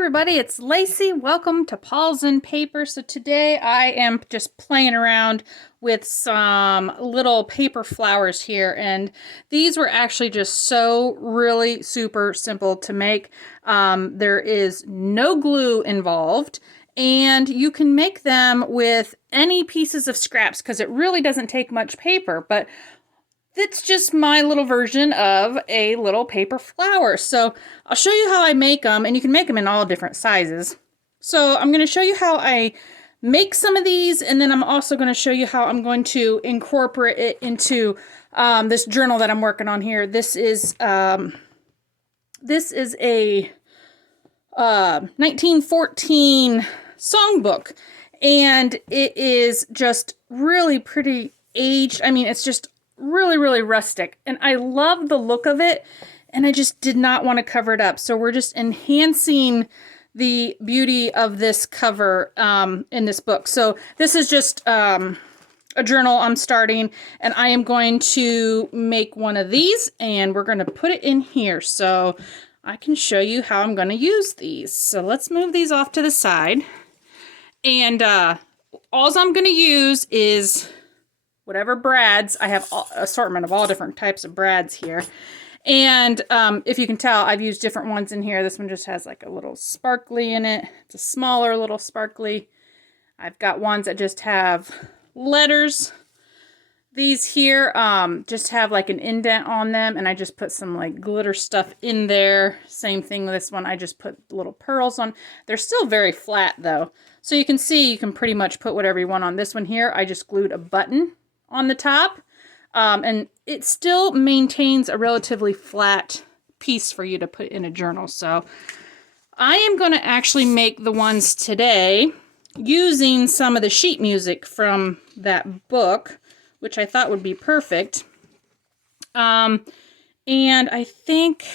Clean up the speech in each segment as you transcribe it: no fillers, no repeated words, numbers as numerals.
everybody, it's Lacey. Welcome to Paws and Paper. So today I am just playing around with some little paper flowers here, and these were actually just so really super simple to make. There is no glue involved, and you can make them with any pieces of scraps because it really doesn't take much paper, but it's just my little version of a little paper flower. So I'll show you how I make them, and you can make them in all different sizes. So I'm going to show you how I make some of these, and then I'm also going to show you how I'm going to incorporate it into this journal that I'm working on here. This is a 1914 songbook, and it is just really pretty aged. I mean, it's just really rustic, and I love the look of it, and I just did not want to cover it up. So we're just enhancing the beauty of this cover in this book. So this is just a journal I'm starting, and I am going to make one of these, and we're going to put it in here so I can show you how I'm going to use these. So let's move these off to the side, and all I'm going to use is whatever brads. I have an assortment of all different types of brads here. And if you can tell, I've used different ones in here. This one just has like a little sparkly in it. It's a smaller little sparkly. I've got ones that just have letters. These here just have like an indent on them, and I just put some like glitter stuff in there. Same thing with this one. I just put little pearls on. They're still very flat though. So you can see you can pretty much put whatever you want on. This one here, I just glued a button on the top, and it still maintains a relatively flat piece for you to put in a journal. So I am going to actually make the ones today using some of the sheet music from that book, which I thought would be perfect. And I think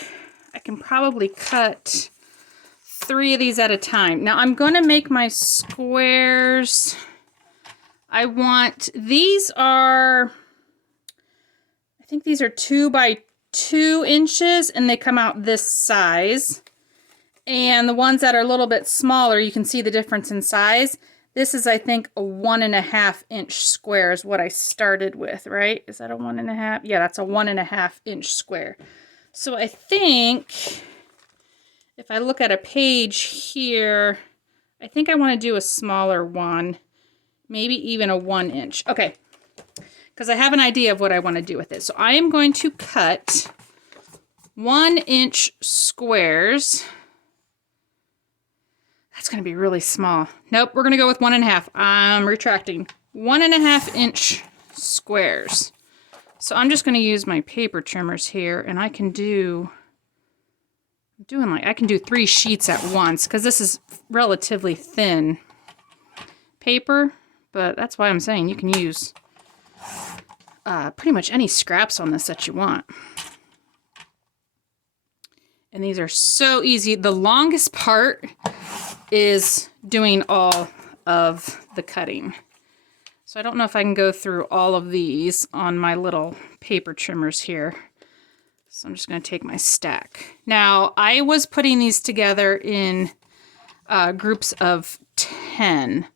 I can probably cut 3 of these at a time. Now I'm going to make my squares. These are, I think these are 2 by 2 inches, and they come out this size. And the ones that are a little bit smaller, you can see the difference in size. This is, I think, a 1.5 inch square is what I started with, right? Is that a 1.5? Yeah, that's a 1.5 inch square. So I think if I look at a page here, I think I want to do a smaller one. Maybe even a 1 inch. Okay, because I have an idea of what I want to do with it. So I am going to cut 1 inch squares. That's going to be really small. Nope, we're going to go with 1.5. I'm retracting. 1.5 inch squares. So I'm just going to use my paper trimmers here, and I can do, I can do 3 sheets at once, because this is relatively thin paper. But that's why I'm saying you can use pretty much any scraps on this that you want. And these are so easy. The longest part is doing all of the cutting. So I don't know if I can go through all of these on my little paper trimmers here. So I'm just going to take my stack. Now, I was putting these together in groups of 10.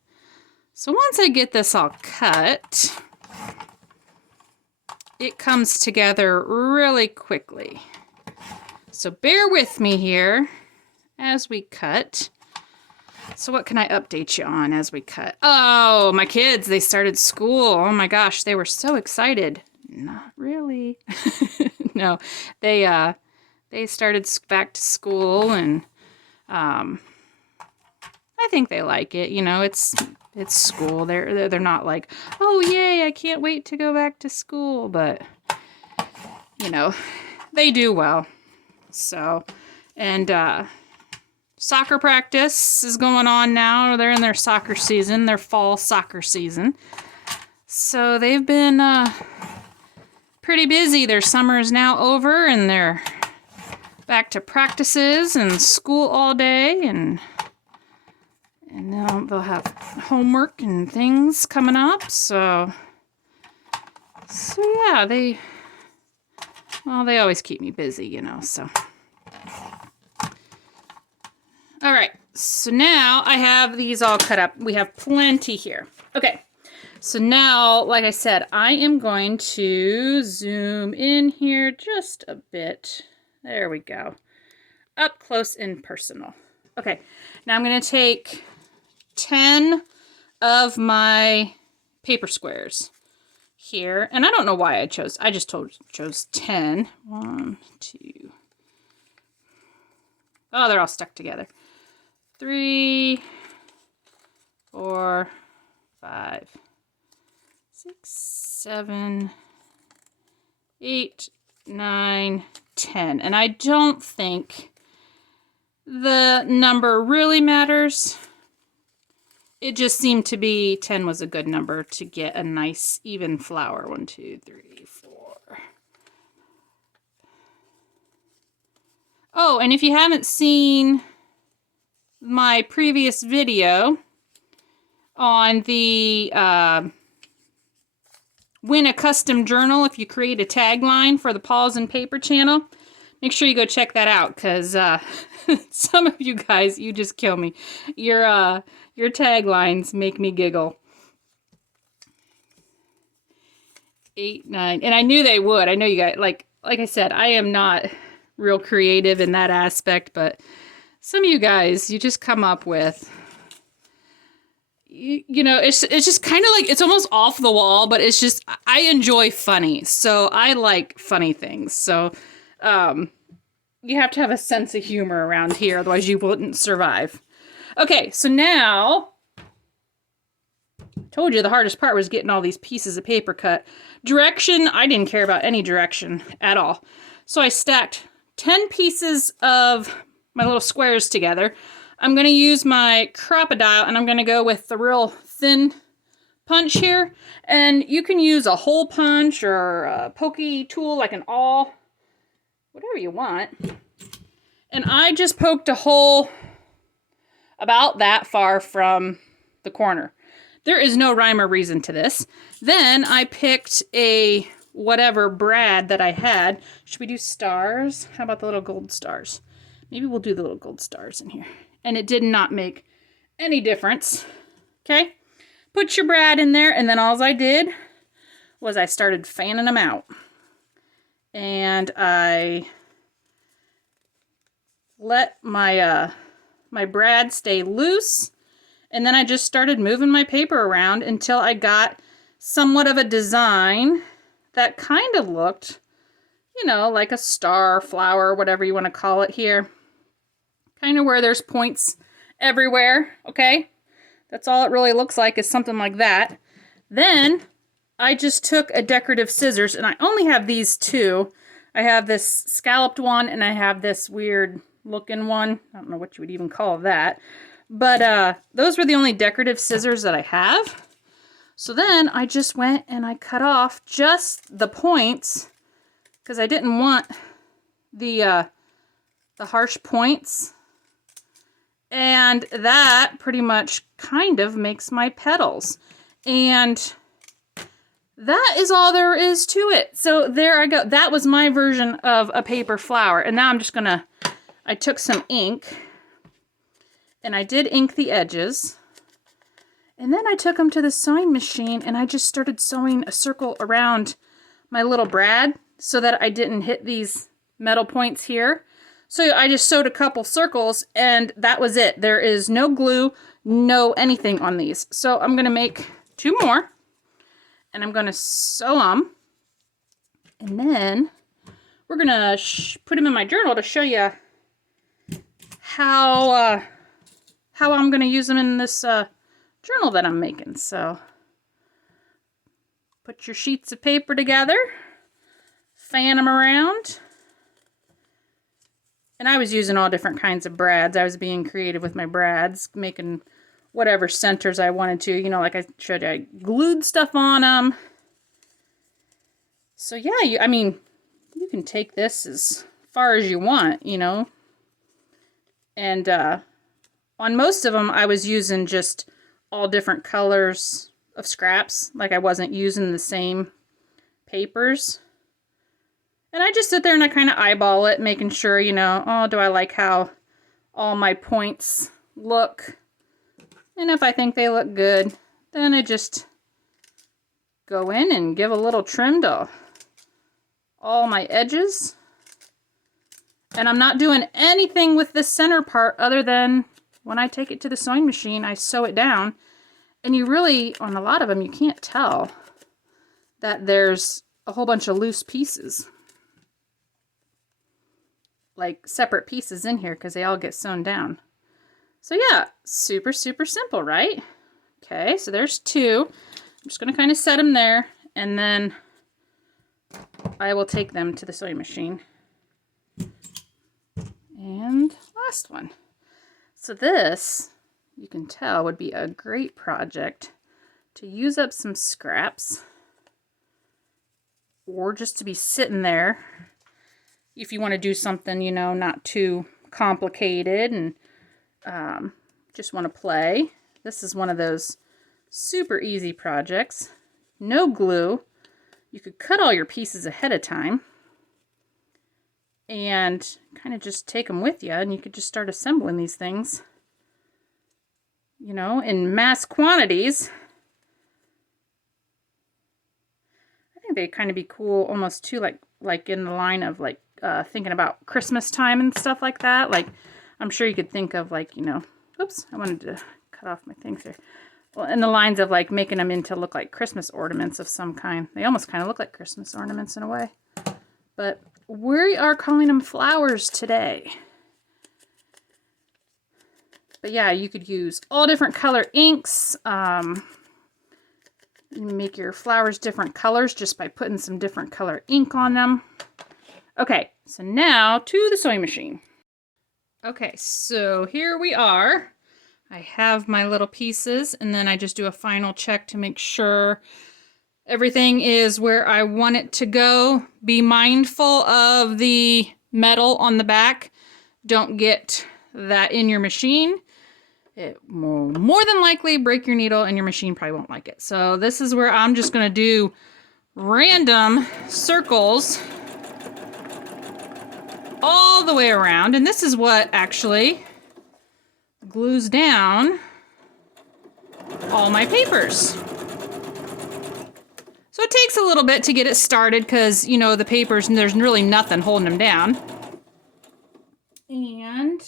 So once I get this all cut, it comes together really quickly. So bear with me here as we cut. So what can I update you on as we cut? Oh, my kids, they started school. Oh my gosh, they were so excited. Not really. No, they started back to school, and I think they like it. You know, it's school. They're not like, oh yay, I can't wait to go back to school, but you know, they do well. So, and soccer practice is going on now. They're in their soccer season, their fall soccer season. So they've been pretty busy. Their summer is now over, and they're back to practices and school all day, and now they'll have homework and things coming up. So yeah, they always keep me busy, you know, so. All right, so now I have these all cut up. We have plenty here. Okay, so now, like I said, I am going to zoom in here just a bit. There we go. Up close and personal. Okay, now I'm going to take 10 of my paper squares here. And I don't know why I chose 10. 1, 2. Oh, they're all stuck together. 3, 4, 5, 6, 7, 8, 9, 10. And I don't think the number really matters. It just seemed to be 10 was a good number to get a nice even flower. 1, 2, 3, 4. Oh, and if you haven't seen my previous video on the win a custom journal if you create a tagline for the Paws and Paper channel, make sure you go check that out, because some of you guys, you just kill me. Your taglines make me giggle. 8, 9, and I knew they would. I know you guys, like I said, I am not real creative in that aspect, but some of you guys, you just come up with, you know, it's just kind of like, it's almost off the wall, but it's just, I enjoy funny, so I like funny things. So you have to have a sense of humor around here, otherwise you wouldn't survive. Okay, so now, told you the hardest part was getting all these pieces of paper cut. Direction, I didn't care about any direction at all. So I stacked 10 pieces of my little squares together. I'm going to use my Crop-A-Dile, and I'm going to go with the real thin punch here. And you can use a hole punch or a pokey tool like an awl, whatever you want. And I just poked a hole about that far from the corner. There is no rhyme or reason to this. Then I picked a whatever brad that I had. Should we do stars? How about the little gold stars? Maybe we'll do the little gold stars in here. And it did not make any difference. Okay? Put your brad in there, and then all I did was I started fanning them out. And I let my my brad stay loose, and then I just started moving my paper around until I got somewhat of a design that kind of looked, you know, like a star, flower, whatever you want to call it here. Kind of where there's points everywhere, okay? That's all it really looks like, is something like that. Then I just took a decorative scissors, and I only have these two. I have this scalloped one, and I have this weird looking one. I don't know what you would even call that. But those were the only decorative scissors that I have. So then I just went and I cut off just the points, because I didn't want the harsh points. And that pretty much kind of makes my petals. And that is all there is to it. So there I go. That was my version of a paper flower. And now I'm just gonna, I took some ink and I did ink the edges. And then I took them to the sewing machine and I just started sewing a circle around my little brad so that I didn't hit these metal points here. So I just sewed a couple circles and that was it. There is no glue, no anything on these. So I'm going to make 2 more and I'm going to sew them. And then we're going to put them in my journal to show you how I'm going to use them in this journal that I'm making. So put your sheets of paper together, fan them around. And I was using all different kinds of brads. I was being creative with my brads, making whatever centers I wanted to. You know, like I showed you, I glued stuff on them. So yeah, I mean, you can take this as far as you want, you know. And on most of them, I was using just all different colors of scraps. Like I wasn't using the same papers. And I just sit there and I kind of eyeball it, making sure, you know, oh, do I like how all my points look. And if I think they look good, then I just go in and give a little trim to all my edges. And I'm not doing anything with this center part other than when I take it to the sewing machine, I sew it down. And you really, on a lot of them, you can't tell that there's a whole bunch of loose pieces. Like separate pieces in here because they all get sewn down. So yeah, super, super simple, right? Okay, so there's two. I'm just going to kind of set them there, and then I will take them to the sewing machine. And last one. So this, you can tell, would be a great project to use up some scraps, or just to be sitting there if you want to do something, you know, not too complicated and just want to play. This is one of those super easy projects. No glue. You could cut all your pieces ahead of time and kind of just take them with you, and you could just start assembling these things, you know, in mass quantities. I think they kind of be cool almost too, like in the line of like thinking about Christmas time and stuff like that. Like, I'm sure you could think of, like, you know, oops, I wanted to cut off my things here. Well, in the lines of like making them into look like Christmas ornaments of some kind. They almost kind of look like Christmas ornaments in a way. But we are calling them flowers today. But yeah, you could use all different color inks. You make your flowers different colors just by putting some different color ink on them. Okay, so now to the sewing machine. Okay, so here we are. I have my little pieces, and then I just do a final check to make sure everything is where I want it to go. Be mindful of the metal on the back. Don't get that in your machine. It will more than likely break your needle, and your machine probably won't like it. So this is where I'm just going to do random circles all the way around. And this is what actually glues down all my papers. So it takes a little bit to get it started because, you know, the papers, and there's really nothing holding them down. And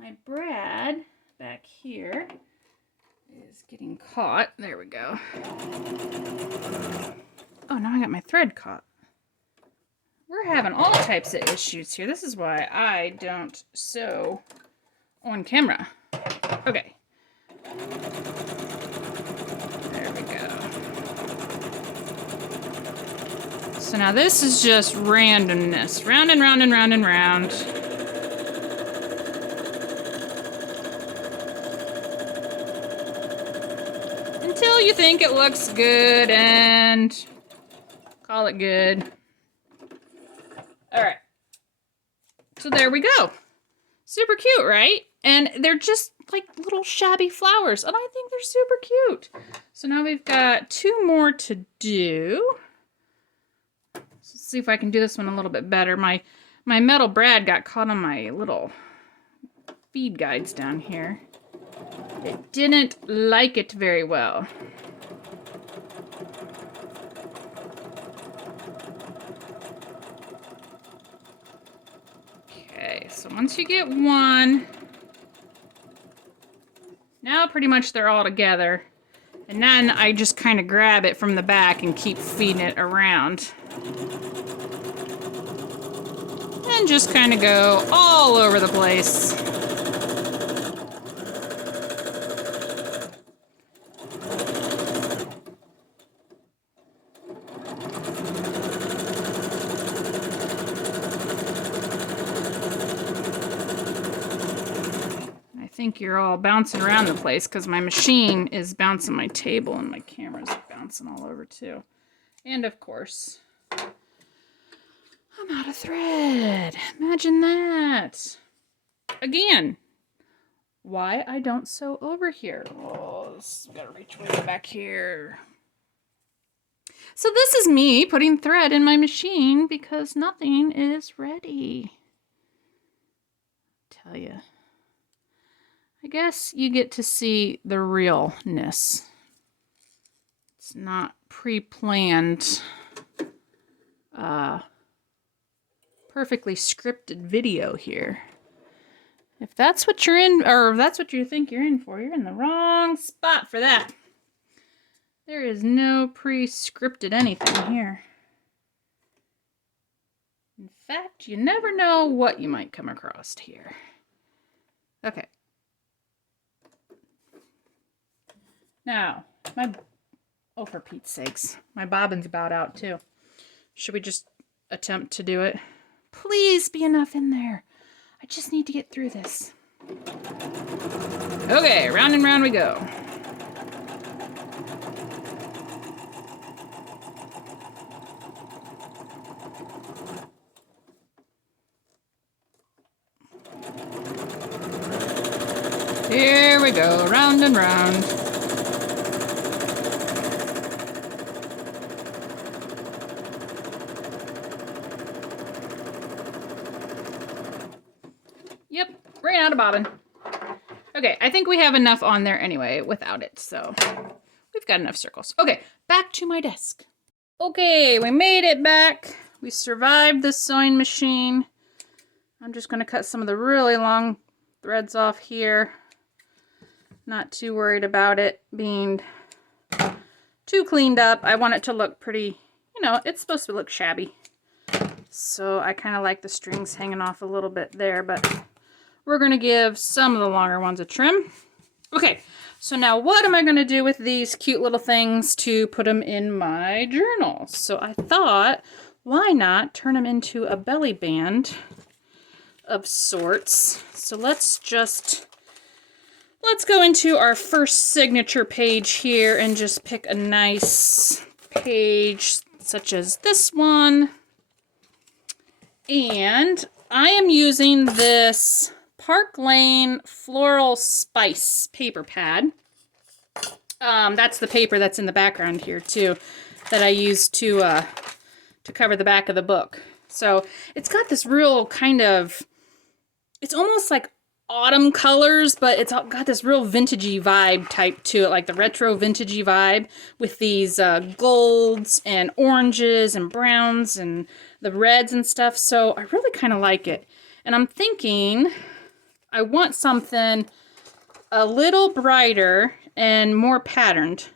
my brad back here is getting caught. There we go. Oh, now I got my thread caught. We're having all types of issues here. This is why I don't sew on camera. Okay. There we go. So now this is just randomness. Round and round and round and round. Until you think it looks good and call it good. All right. So there we go. Super cute, right? And they're just like little shabby flowers, and I think they're super cute. So now we've got two more to do. Let's see if I can do this one a little bit better. My metal brad got caught on my little feed guides down here. It didn't like it very well. Okay, so once you get one, now pretty much they're all together. And then I just kind of grab it from the back and keep feeding it around. And just kind of go all over the place. I think you're all bouncing around the place because my machine is bouncing my table and my camera's bouncing all over too. And of course, I'm out of thread. Imagine that. Again, why I don't sew over here. Oh, gotta reach way back here. So this is me putting thread in my machine because nothing is ready. Tell you. guess you get to see the realness. It's not pre-planned, perfectly scripted video here. If that's what you're in, or if that's what you think you're in for, you're in the wrong spot for that. There is no pre-scripted anything here. In fact, you never know what you might come across here. Okay. Now, oh, for Pete's sakes, my bobbin's about out too. Should we just attempt to do it? Please be enough in there. I just need to get through this. Okay, round and round we go. Here we go, round and round. Yep, ran out of bobbin. Okay, I think we have enough on there anyway without it, so we've got enough circles. Okay, back to my desk. Okay, we made it back. We survived the sewing machine. I'm just going to cut some of the really long threads off here. Not too worried about it being too cleaned up. I want it to look pretty, you know, it's supposed to look shabby. So I kind of like the strings hanging off a little bit there, but we're going to give some of the longer ones a trim. Okay, so now what am I going to do with these cute little things to put them in my journal? So I thought, why not turn them into a belly band of sorts? So let's go into our first signature page here and just pick a nice page such as this one. And I am using this Park Lane Floral Spice paper pad. That's the paper that's in the background here too, that I used to cover the back of the book. So it's got this real kind of, it's almost like autumn colors, but it's got this real vintagey vibe type to it, like the retro vintagey vibe with these golds and oranges and browns and the reds and stuff. So I really kind of like it. And I'm thinking I want something a little brighter and more patterned.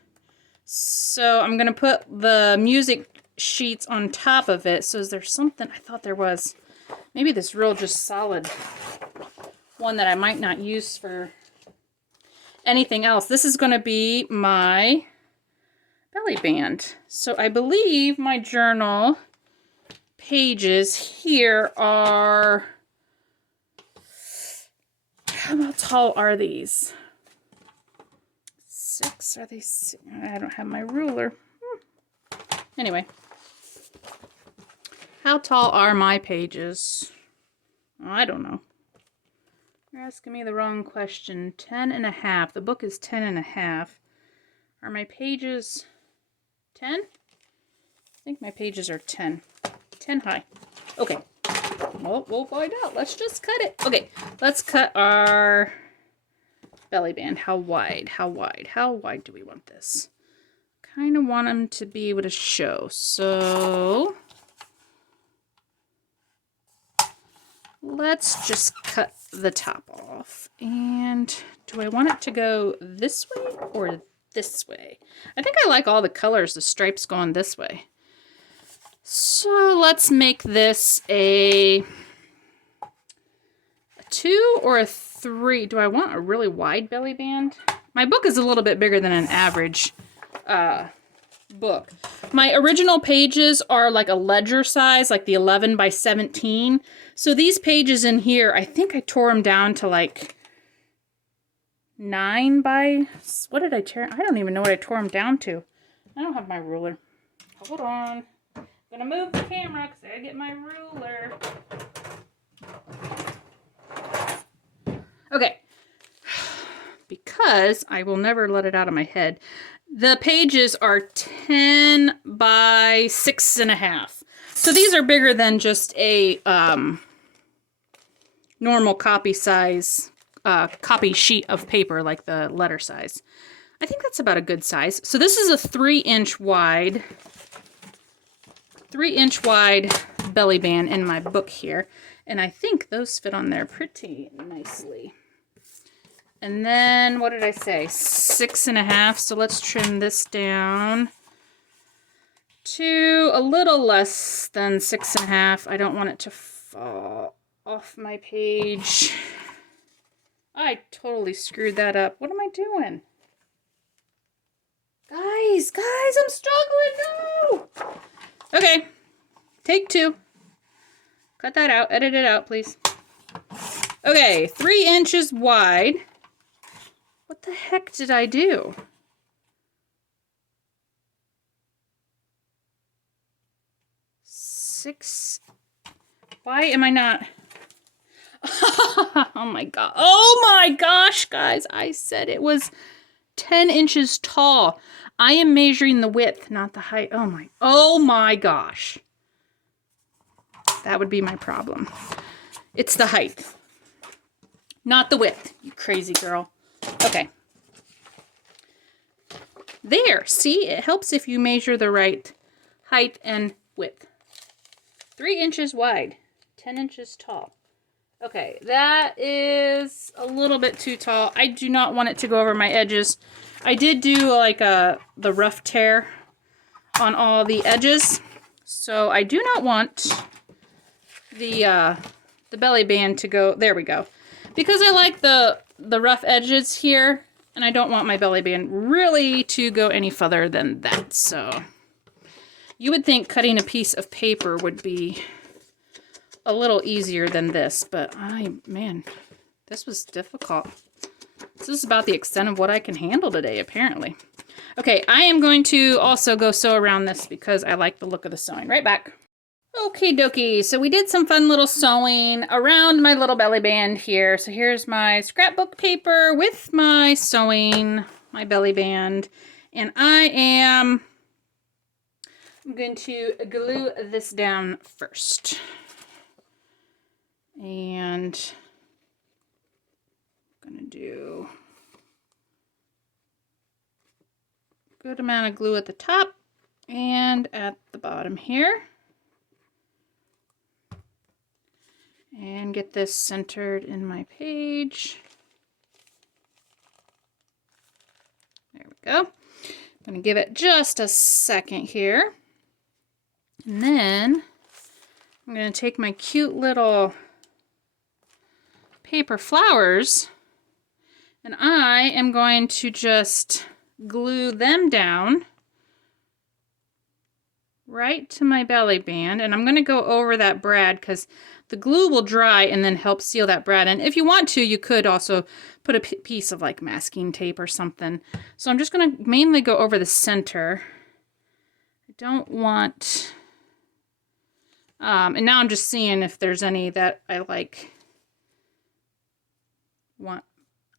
So I'm going to put the music sheets on top of it. So is there something, I thought there was maybe this real just solid one that I might not use for anything else. This is going to be my belly band. So I believe my journal pages here are, how tall are these? 6, are they 6? I don't have my ruler. Anyway, how tall are my pages? I don't know. You're asking me the wrong question. 10.5. The book is 10.5. Are my pages 10? I think my pages are 10. 10 high. Okay. Well, we'll find out. Let's just cut it. Okay, let's cut our belly band. How wide? How wide? How wide do we want this? Kind of want them to be able to show. So let's just cut the top off. And do I want it to go this way or this way? I think I like all the colors, the stripes going this way. So let's make this a 2 or a 3. Do I want a really wide belly band? My book is a little bit bigger than an average book. My original pages are like a ledger size, like the 11 by 17. So these pages in here, I think I tore them down to like 9 by, what did I tear? I don't even know what I tore them down to. I don't have my ruler. Hold on. I'm gonna move the camera because I gotta get my ruler. Okay. Because I will never let it out of my head. The pages are 10 by 6.5. So these are bigger than just a normal copy size copy sheet of paper, like the letter size. I think that's about a good size. So this is a 3-inch wide belly band in my book here. And I think those fit on there pretty nicely. And then, what did I say? 6.5. So let's trim this down to a little less than 6.5. I don't want it to fall off my page. I totally screwed that up. What am I doing? Guys, I'm struggling. No! Okay, take 2. Cut that out. Edit it out, please. Okay, 3 inches wide. What the heck did I do? 6. Why am I not? Oh my god. Oh my gosh, guys. I said it was 10 inches tall. I am measuring the width, not the height. Oh my gosh. That would be my problem. It's the height, not the width, you crazy girl. Okay. There, see? It helps if you measure the right height and width. 3 inches wide, 10 inches tall. Okay, that is a little bit too tall. I do not want it to go over my edges. I did do like the rough tear on all the edges, so I do not want the belly band to go. There we go. Because I like the rough edges here, and I don't want my belly band really to go any further than that. So you would think cutting a piece of paper would be a little easier than this, but man, this was difficult. This is about the extent of what I can handle today, apparently. Okay, I am going to also go sew around this because I like the look of the sewing. Right back. Okie dokie, so we did some fun little sewing around my little belly band here. So here's my scrapbook paper with my sewing, my belly band, and I'm going to glue this down first. And I'm going to do a good amount of glue at the top and at the bottom here. And get this centered in my page. There we go. I'm going to give it just a second here. And then I'm going to take my cute little paper flowers and I am going to just glue them down right to my belly band. And I'm going to go over that brad because the glue will dry and then help seal that brad. And if you want to, you could also put a piece of like masking tape or something. So I'm just going to mainly go over the center. I don't want... and now I'm just seeing if there's any that I want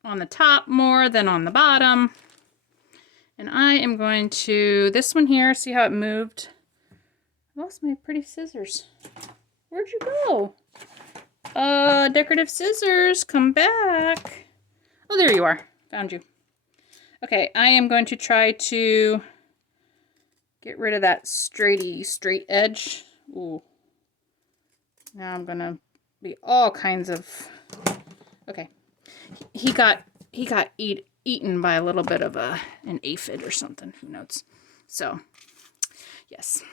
on the top more than on the bottom. And I am going to, this one here, see how it moved? I lost my pretty scissors. Where'd you go? Decorative scissors, come back. Oh, there you are. Found you. Okay, I am going to try to get rid of that straight edge. Ooh. Now I'm gonna be all kinds of... Okay. He got eaten by a little bit of an aphid or something. Who knows? So, yes.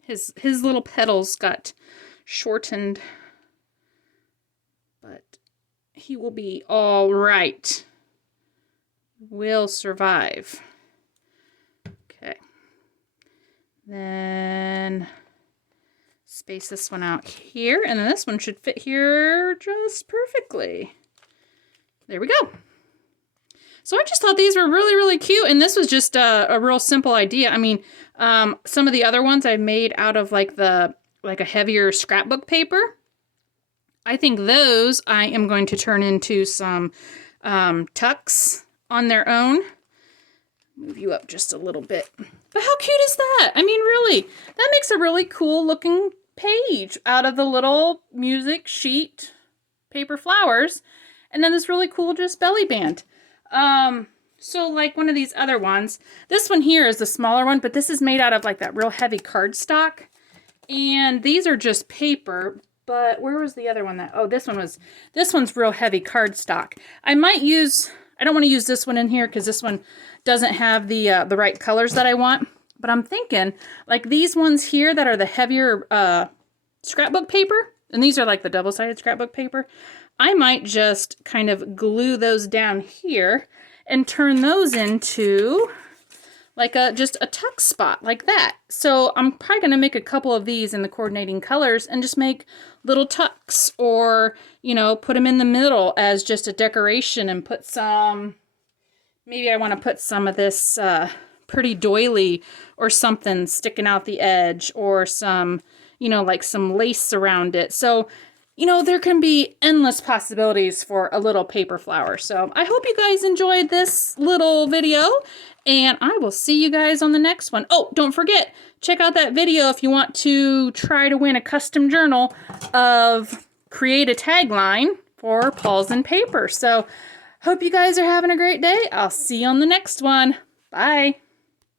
His little petals got shortened. But he will be all right. Will survive. Okay. Then space this one out here, and then this one should fit here just perfectly. There we go. So I just thought these were really, really cute, and this was just a real simple idea. I mean, some of the other ones I made out of like a heavier scrapbook paper. I think those I am going to turn into some tucks on their own. Move you up just a little bit. But how cute is that? I mean, really, that makes a really cool looking page out of the little music sheet paper flowers. And then this really cool just belly band. So like one of these other ones, this one here is the smaller one, but this is made out of like that real heavy cardstock. And these are just paper, but where was the other one that, oh, this one's real heavy cardstock. I don't want to use this one in here because this one doesn't have the right colors that I want. But I'm thinking like these ones here that are the heavier scrapbook paper, and these are like the double-sided scrapbook paper, I might just kind of glue those down here and turn those into like just a tuck spot like that. So I'm probably going to make a couple of these in the coordinating colors and just make little tucks, or, you know, put them in the middle as just a decoration and put some, maybe I want to put some of this pretty doily or something sticking out the edge, or some, you know, like some lace around it. So, you know, there can be endless possibilities for a little paper flower. So I hope you guys enjoyed this little video, and I will see you guys on the next one. Oh, don't forget, check out that video if you want to try to win a custom journal of create a tagline for Paws and Paper. So hope you guys are having a great day. I'll see you on the next one. Bye.